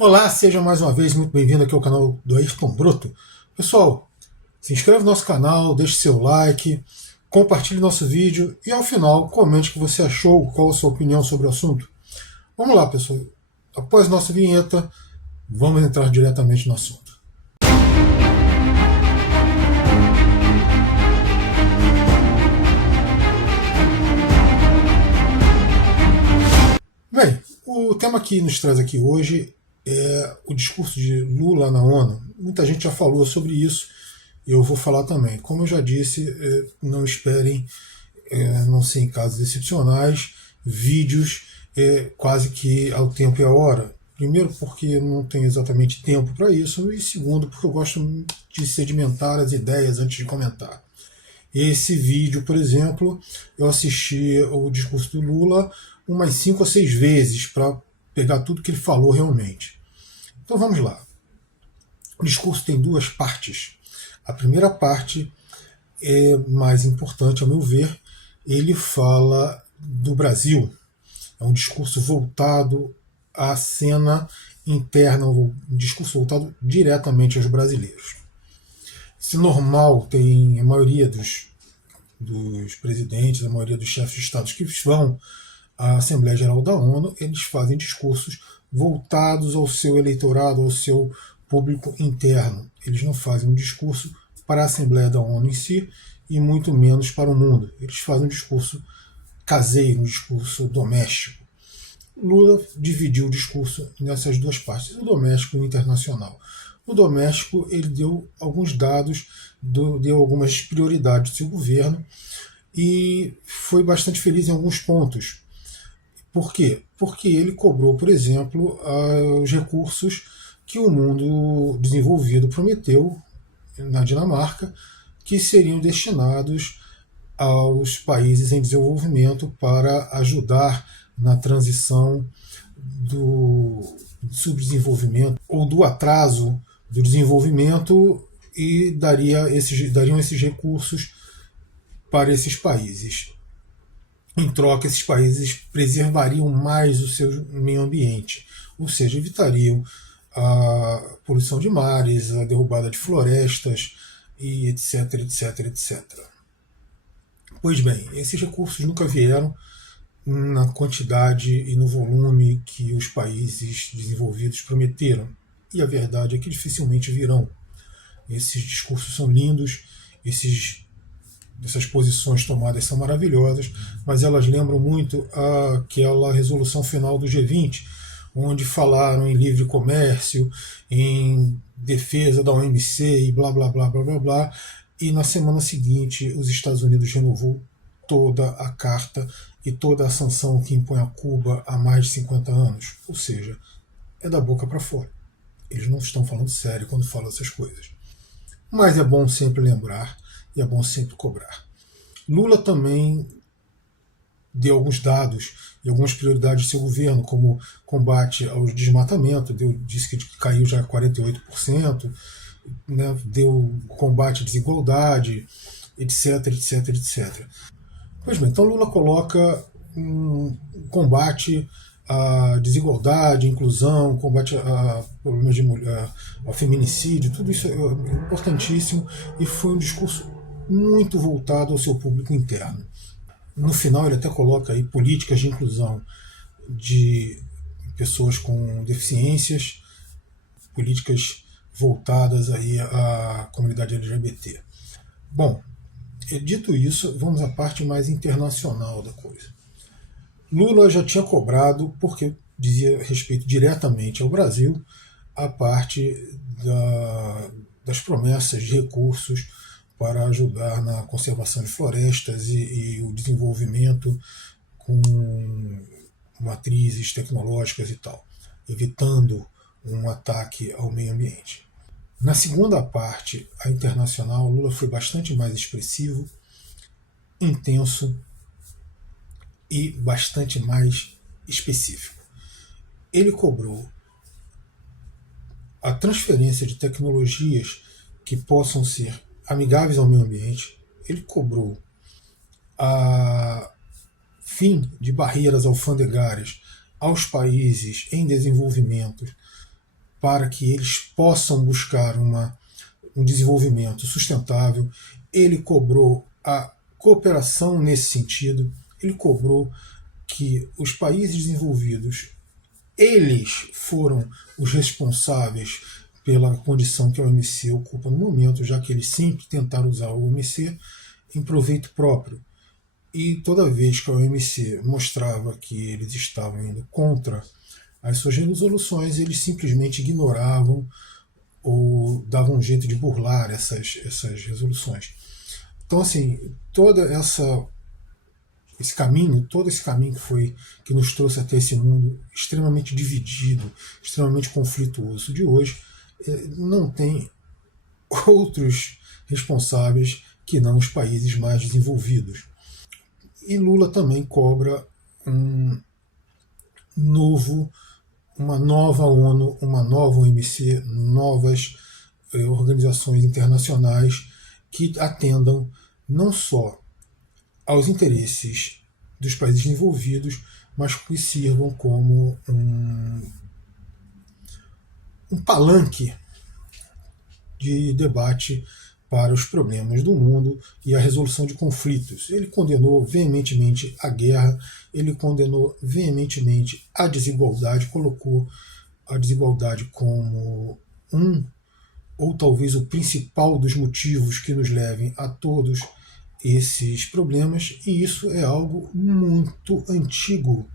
Olá, seja mais uma vez muito bem-vindo aqui ao canal do Ayrton Broto. Pessoal, se inscreve no nosso canal, deixe seu like, compartilhe nosso vídeo e ao final comente o que você achou, qual a sua opinião sobre o assunto. Vamos lá, pessoal. Após nossa vinheta, vamos entrar diretamente no assunto. Bem, o tema que nos traz aqui hoje é o discurso de Lula na ONU. Muita gente já falou sobre isso, eu vou falar também. Como eu já disse, não esperem, não sei, em casos excepcionais, vídeos quase que ao tempo e à hora. Primeiro, porque não tenho exatamente tempo para isso, e segundo, porque eu gosto de sedimentar as ideias antes de comentar. Esse vídeo, por exemplo, eu assisti o discurso do Lula umas 5 ou 6 vezes para pegar tudo que ele falou realmente. Então vamos lá. O discurso tem duas partes. A primeira parte é mais importante, ao meu ver. Ele fala do Brasil. É um discurso voltado à cena interna, um discurso voltado diretamente aos brasileiros. Se normal tem a maioria dos presidentes, a maioria dos chefes de Estado que vão à Assembleia Geral da ONU, eles fazem discursos voltados ao seu eleitorado, ao seu público interno. Eles não fazem um discurso para a Assembleia da ONU em si e muito menos para o mundo. Eles fazem um discurso caseiro, um discurso doméstico. Lula dividiu o discurso nessas duas partes, o doméstico e o internacional. No doméstico, ele deu alguns dados, deu algumas prioridades do seu governo e foi bastante feliz em alguns pontos. Por quê? Porque ele cobrou, por exemplo, os recursos que o mundo desenvolvido prometeu na Dinamarca, que seriam destinados aos países em desenvolvimento para ajudar na transição do subdesenvolvimento ou do atraso do desenvolvimento e dariam esses recursos para esses países. Em troca, esses países preservariam mais o seu meio ambiente, ou seja, evitariam a poluição de mares, a derrubada de florestas e etc, etc, etc. Pois bem, esses recursos nunca vieram na quantidade e no volume que os países desenvolvidos prometeram. E a verdade é que dificilmente virão. Esses discursos são lindos, essas posições tomadas são maravilhosas, mas elas lembram muito aquela resolução final do G20, onde falaram em livre comércio, em defesa da OMC e blá blá blá blá blá blá, e na semana seguinte os Estados Unidos renovou toda a carta e toda a sanção que impõe a Cuba há mais de 50 anos. Ou seja, é da boca para fora. Eles não estão falando sério quando falam essas coisas. Mas é bom sempre lembrar e é bom sempre cobrar. Lula também deu alguns dados e algumas prioridades do seu governo, como combate ao desmatamento, disse que caiu já 48%, né, deu combate à desigualdade, etc, etc, etc. Pois bem, então Lula coloca um combate à desigualdade, inclusão, combate a problemas de mulher, ao feminicídio, tudo isso é importantíssimo e foi um discurso muito voltado ao seu público interno. No final ele até coloca aí políticas de inclusão de pessoas com deficiências, políticas voltadas aí à comunidade LGBT. Bom, dito isso, vamos à parte mais internacional da coisa. Lula já tinha cobrado, porque dizia respeito diretamente ao Brasil, a parte das promessas de recursos para ajudar na conservação de florestas e o desenvolvimento com matrizes tecnológicas e tal, evitando um ataque ao meio ambiente. Na segunda parte, a internacional, Lula foi bastante mais expressivo, intenso e bastante mais específico. Ele cobrou a transferência de tecnologias que possam ser amigáveis ao meio ambiente, ele cobrou a fim de barreiras alfandegárias aos países em desenvolvimento para que eles possam buscar um desenvolvimento sustentável. Ele cobrou a cooperação nesse sentido, ele cobrou que os países desenvolvidos, eles foram os responsáveis pela condição que a OMC ocupa no momento, já que eles sempre tentaram usar a OMC em proveito próprio. E toda vez que a OMC mostrava que eles estavam indo contra as suas resoluções, eles simplesmente ignoravam ou davam um jeito de burlar essas resoluções. Então, assim, todo esse caminho que nos trouxe até esse mundo extremamente dividido, extremamente conflituoso de hoje, não tem outros responsáveis que não os países mais desenvolvidos. E Lula também cobra uma nova ONU, uma nova OMC, novas organizações internacionais que atendam não só aos interesses dos países desenvolvidos, mas que sirvam como um palanque de debate para os problemas do mundo e a resolução de conflitos. Ele condenou veementemente a guerra, ele condenou veementemente a desigualdade, colocou a desigualdade como ou talvez o principal dos motivos que nos levem a todos esses problemas, e isso é algo muito antigo.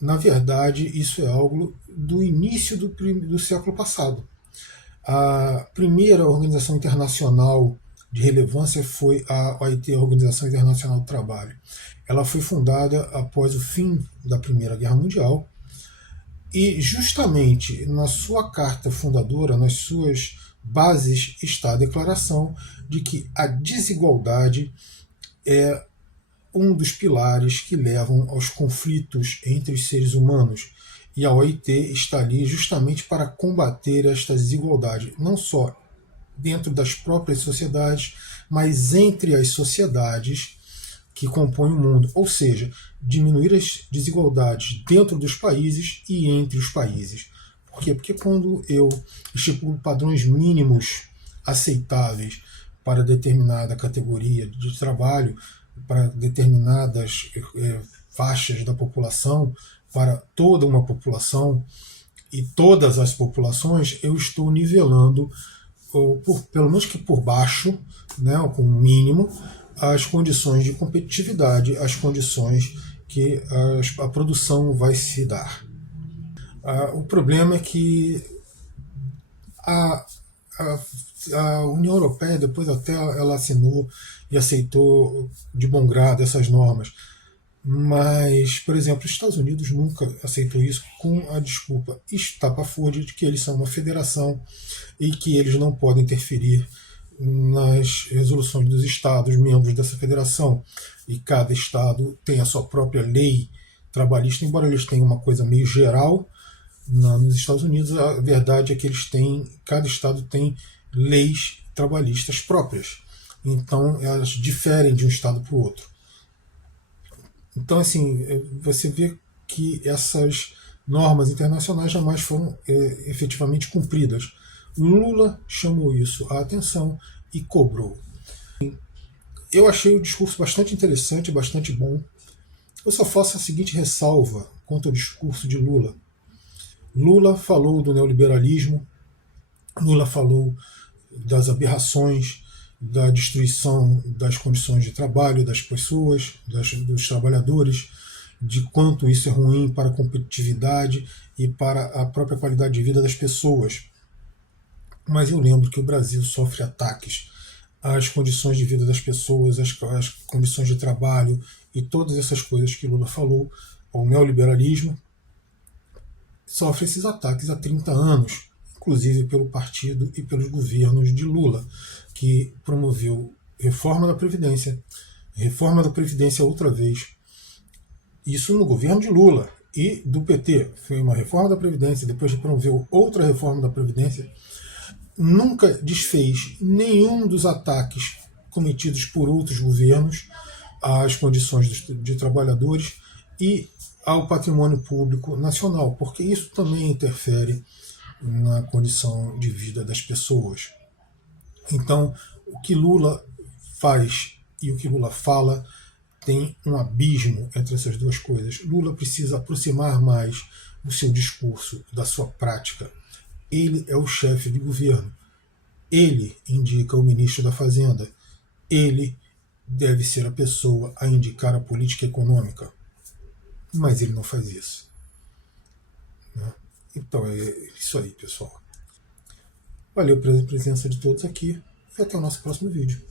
Na verdade, isso é algo do início do século passado. A primeira organização internacional de relevância foi a OIT, a Organização Internacional do Trabalho. Ela foi fundada após o fim da Primeira Guerra Mundial e justamente na sua carta fundadora, nas suas bases, está a declaração de que a desigualdade é um dos pilares que levam aos conflitos entre os seres humanos. E a OIT está ali justamente para combater esta desigualdade, não só dentro das próprias sociedades, mas entre as sociedades que compõem o mundo. Ou seja, diminuir as desigualdades dentro dos países e entre os países. Por quê? Porque quando eu estipulo padrões mínimos aceitáveis para determinada categoria de trabalho, para determinadas faixas da população, para toda uma população e todas as populações, eu estou nivelando, pelo menos que por baixo, né, com o mínimo, as condições de competitividade, as condições que a produção vai se dar. O problema é que a União Europeia, depois até ela assinou e aceitou de bom grado essas normas. Mas, por exemplo, os Estados Unidos nunca aceitou isso com a desculpa estapafúrdia de que eles são uma federação e que eles não podem interferir nas resoluções dos estados membros dessa federação. E cada estado tem a sua própria lei trabalhista, embora eles tenham uma coisa meio geral. Nos Estados Unidos, a verdade é que cada estado tem leis trabalhistas próprias. Então, elas diferem de um estado para o outro. Então, assim, você vê que essas normas internacionais jamais foram efetivamente cumpridas. Lula chamou isso à atenção e cobrou. Eu achei o discurso bastante interessante, bastante bom. Eu só faço a seguinte ressalva quanto ao discurso de Lula. Lula falou do neoliberalismo, Lula falou das aberrações, da destruição das condições de trabalho das pessoas, dos trabalhadores, de quanto isso é ruim para a competitividade e para a própria qualidade de vida das pessoas. Mas eu lembro que o Brasil sofre ataques às condições de vida das pessoas, às condições de trabalho e todas essas coisas que Lula falou, ao neoliberalismo, sofre esses ataques há 30 anos, inclusive pelo partido e pelos governos de Lula, que promoveu reforma da Previdência outra vez. Isso no governo de Lula e do PT. Foi uma reforma da Previdência, depois promoveu outra reforma da Previdência. Nunca desfez nenhum dos ataques cometidos por outros governos às condições de trabalhadores e ao patrimônio público nacional, porque isso também interfere na condição de vida das pessoas. Então, o que Lula faz e o que Lula fala tem um abismo entre essas duas coisas. Lula precisa aproximar mais o seu discurso da sua prática. Ele é o chefe de governo. Ele indica o ministro da Fazenda. Ele deve ser a pessoa a indicar a política econômica. Mas ele não faz isso. Né? Então é isso aí, pessoal. Valeu pela presença de todos aqui e até o nosso próximo vídeo.